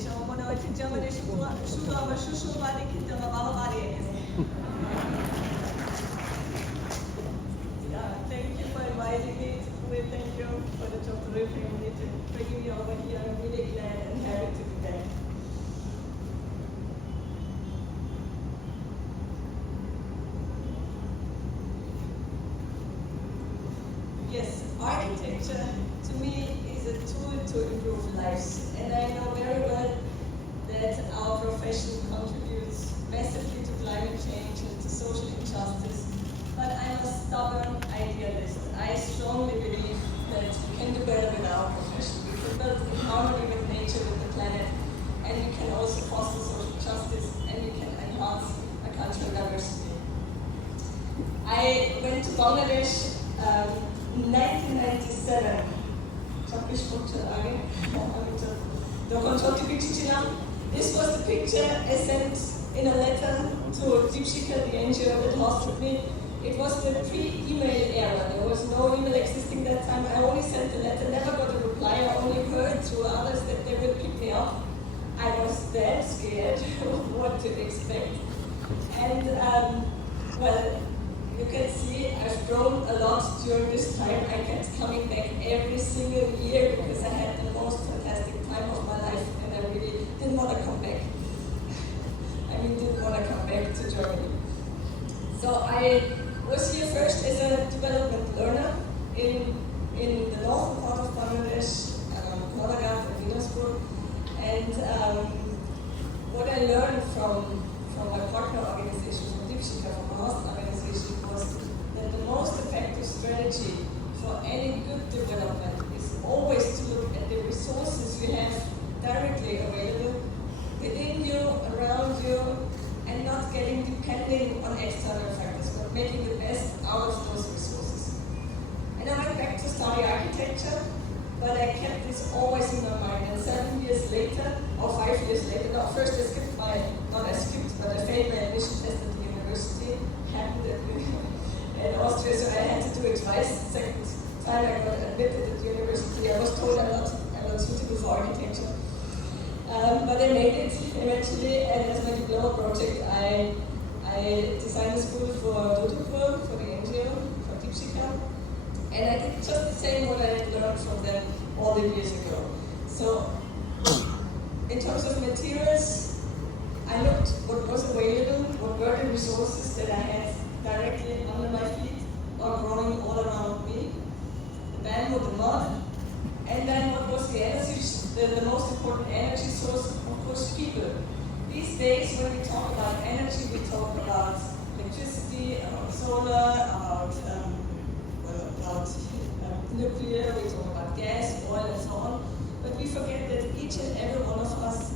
és mone hogy German és Schulama Schuschulbadi Kitama Bababadi. Yeah, thank you for inviting me to Kuwait. Thank you for the job to bringing me over here. I'm really glad and happy to be back. Yes, architecture to me is a tool to improve lives, and I know very well that our profession contributes massively to climate change and to social injustice. But I'm a stubborn idealist. I strongly believe that we can do better with our profession. We can build in harmony with nature, with the planet, and we can also foster social justice, and we can enhance our cultural diversity. I went to Bangladesh in 1997. This was the picture I sent in a letter to Deepshika, the NGO that hosted me. It was the pre-email era. There was no email existing that time. I only sent the letter, never got a reply. I only heard through others that they would pick me up. I was that scared of what to expect. And well, you can see I've grown a lot during this time. I kept coming back every single year because I had the most fantastic time of my life, and I really didn't want to come back. Didn't want to come back to Germany. So I was here first as a development learner in the northern part of Bangladesh, Konagat and Dinajpur. And what I learned from my partner organization, from Deepshika, from my host organization, was that the most effective strategy for any good development is always to look at the resources you have directly available within you, around you, and not getting depending on external factors, but making the best out of those resources. And I went back to study architecture, but I kept this always in my mind. And 7 years later, or 5 years later, first I skipped but I failed my admission test at the university. Happened in Austria, so I had to do it twice. Second time I got admitted at the university, I was told I'm not suitable for architecture. But I made it eventually, and as my diploma project, I designed a school for Dinajpur, for the NGO, for Deepshika, and I did just the same what I had learned from them all the years ago. So, in terms of materials, I looked what was available, what were the resources that I had directly under my feet or growing all around me, the bamboo, the mud, and then what was the energy, the most important energy source, of course, people. These days, when we talk about energy, we talk about electricity, about solar, about nuclear, we talk about gas, oil, and so on. But we forget that each and every one of us